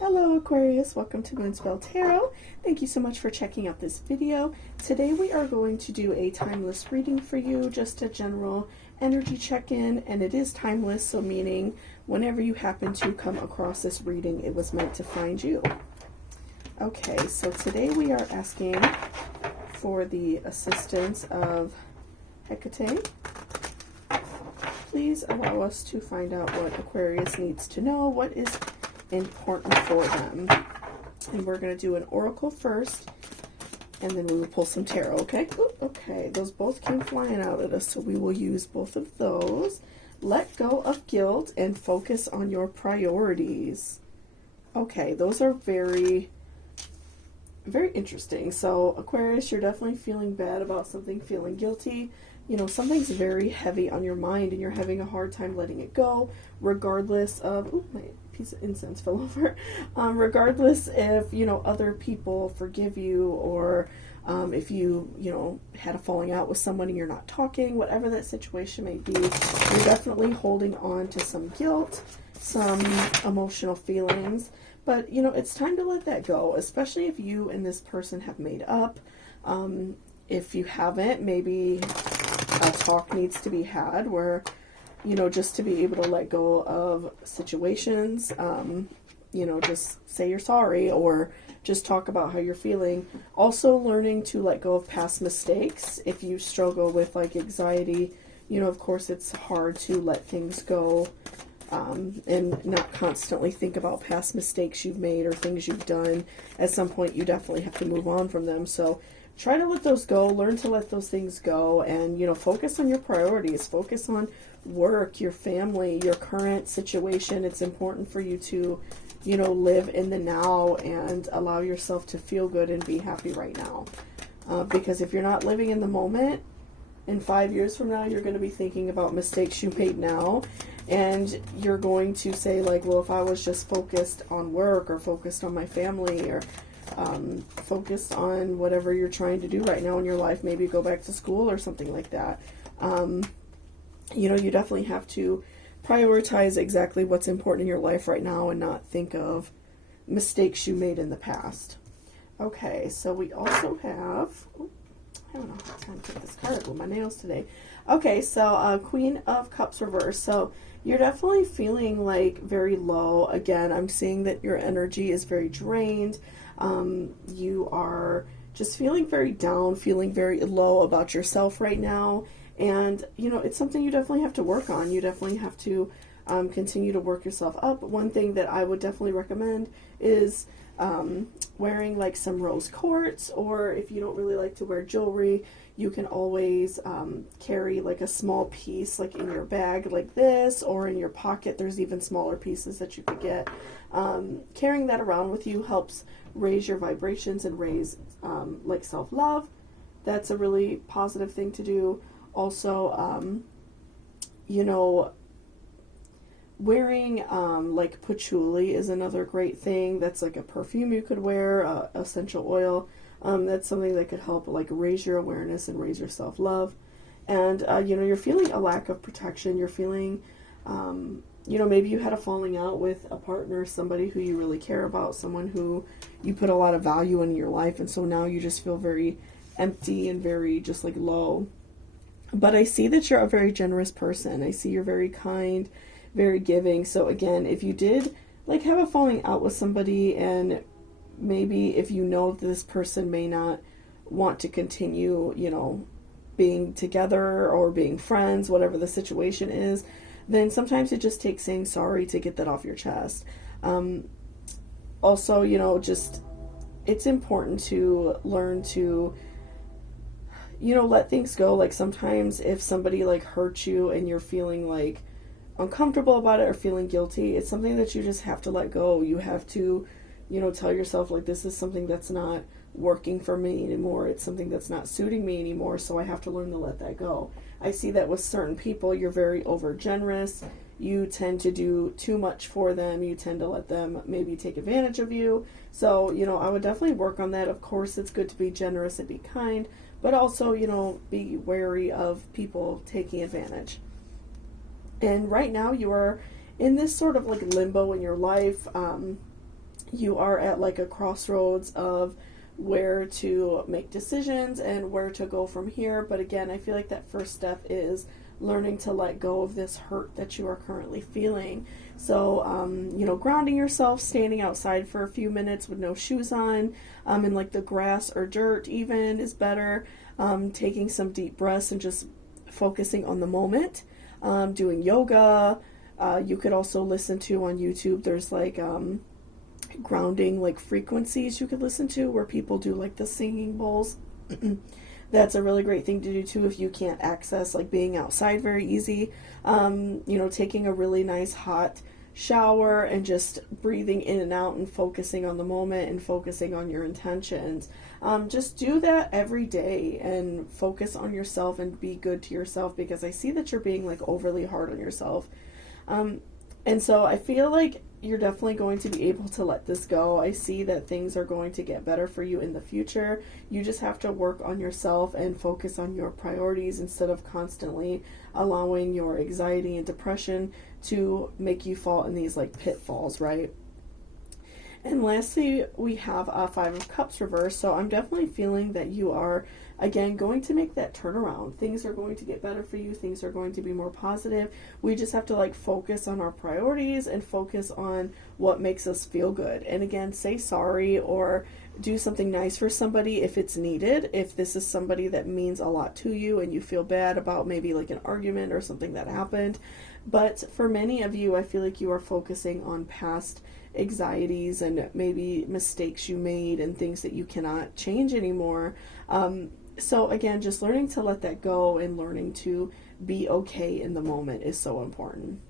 Hello Aquarius, welcome to Moonspell Tarot. Thank you so much for checking out this video. Today we are going to do a timeless reading for you, just a general energy check-in, and it is timeless, so meaning whenever you happen to come across this reading, it was meant to find you. Okay, so today we are asking for the assistance of Hecate. Please allow us to find out what Aquarius needs to know, what is important for them. And we're going to do an oracle first, and then we will pull some tarot, okay? Ooh, okay, those both came flying out at us, so we will use both of those. Let go of guilt and focus on your priorities. Okay, those are very interesting. So Aquarius, you're definitely feeling bad about something, feeling guilty. You know, something's very heavy on your mind and you're having a hard time letting it go, regardless of, ooh, my piece of incense fell over, regardless if, you know, other people forgive you, or if you had a falling out with someone and you're not talking, whatever that situation may be, you're definitely holding on to some guilt, some emotional feelings. But, you know, it's time to let that go, especially if you and this person have made up. If you haven't, maybe a talk needs to be had where, you know, just to be able to let go of situations, you know, just say you're sorry or just talk about how you're feeling. Also learning to let go of past mistakes. If you struggle with like anxiety, you know, of course it's hard to let things go and not constantly think about past mistakes you've made or things you've done. At some point you definitely have to move on from them. So try to let those go, learn to let those things go, and, you know, focus on your priorities, focus on work, your family, your current situation. It's important for you to, you know, live in the now and allow yourself to feel good and be happy right now. Because if you're not living in the moment, in 5 years from now, you're going to be thinking about mistakes you made now, and you're going to say like, well, if I was just focused on work or focused on my family or focused on whatever you're trying to do right now in your life, maybe go back to school or something like that. You know, you definitely have to prioritize exactly what's important in your life right now and not think of mistakes you made in the past. Okay, so we also have, I don't know how to take this card with my nails today. Okay, so Queen of Cups reverse. So you're definitely feeling like very low. Again, I'm seeing that your energy is very drained. You are just feeling very down, feeling very low about yourself right now. And, you know, it's something you definitely have to work on. You definitely have to continue to work yourself up. One thing that I would definitely recommend is wearing like some rose quartz, or if you don't really like to wear jewelry, you can always carry like a small piece like in your bag like this, or in your pocket. There's even smaller pieces that you could get. Carrying that around with you helps raise your vibrations and raise like self-love. That's a really positive thing to do. Also, you know, wearing like patchouli is another great thing. That's like a perfume you could wear, essential oil. That's something that could help like raise your awareness and raise your self-love. And you know, you're feeling a lack of protection. You're feeling you know, maybe you had a falling out with a partner, somebody who you really care about, someone who you put a lot of value in your life, and so now you just feel very empty and very just like low. But I see that you're a very generous person. I see you're very kind, very giving. So again, if you did like have a falling out with somebody, and maybe if you know that this person may not want to continue, you know, being together or being friends, whatever the situation is, then sometimes it just takes saying sorry to get that off your chest. Also, you know, just it's important to learn to, you know, let things go. Like sometimes if somebody like hurts you and you're feeling like uncomfortable about it or feeling guilty, it's something that you just have to let go. You have to, you know, tell yourself like, this is something that's not working for me anymore. It's something that's not suiting me anymore. So I have to learn to let that go. I see that with certain people, you're very over generous. You tend to do too much for them. You tend to let them maybe take advantage of you. So, you know, I would definitely work on that. Of course, it's good to be generous and be kind, but also, you know, be wary of people taking advantage. And right now you are in this sort of like limbo in your life. you are at like a crossroads of where to make decisions and where to go from here. But again, I feel like that first step is learning to let go of this hurt that you are currently feeling. So, you know, grounding yourself, standing outside for a few minutes with no shoes on, in like the grass or dirt even is better. Taking some deep breaths and just focusing on the moment. Doing yoga. You could also listen to on YouTube, there's like grounding like frequencies you could listen to where people do like the singing bowls. That's a really great thing to do too if you can't access like being outside very easy. You know, taking a really nice hot shower and just breathing in and out and focusing on the moment and focusing on your intentions. Just do that every day and focus on yourself and be good to yourself, because I see that you're being like overly hard on yourself. And so I feel like you're definitely going to be able to let this go. I see that things are going to get better for you in the future. You just have to work on yourself and focus on your priorities instead of constantly allowing your anxiety and depression to make you fall in these like pitfalls, right? And lastly, we have a Five of Cups reverse. So I'm definitely feeling that you are, again, going to make that turnaround. Things are going to get better for you. Things are going to be more positive. We just have to like focus on our priorities and focus on what makes us feel good. And again, say sorry or do something nice for somebody if it's needed. If this is somebody that means a lot to you and you feel bad about maybe like an argument or something that happened. But for many of you, I feel like you are focusing on past anxieties and maybe mistakes you made and things that you cannot change anymore. So again, just learning to let that go and learning to be okay in the moment is so important.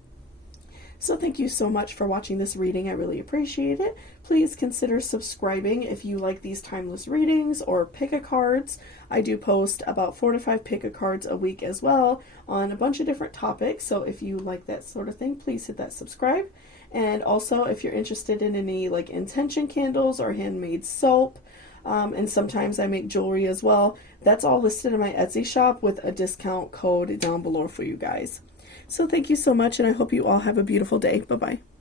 So thank you so much for watching this reading. I really appreciate it. Please consider subscribing if you like these timeless readings or pick-a-cards. I do post about 4 to 5 pick-a-cards a week as well on a bunch of different topics. So if you like that sort of thing, please hit that subscribe. And also if you're interested in any like intention candles or handmade soap, and sometimes I make jewelry as well, that's all listed in my Etsy shop with a discount code down below for you guys. So thank you so much, and I hope you all have a beautiful day. Bye-bye.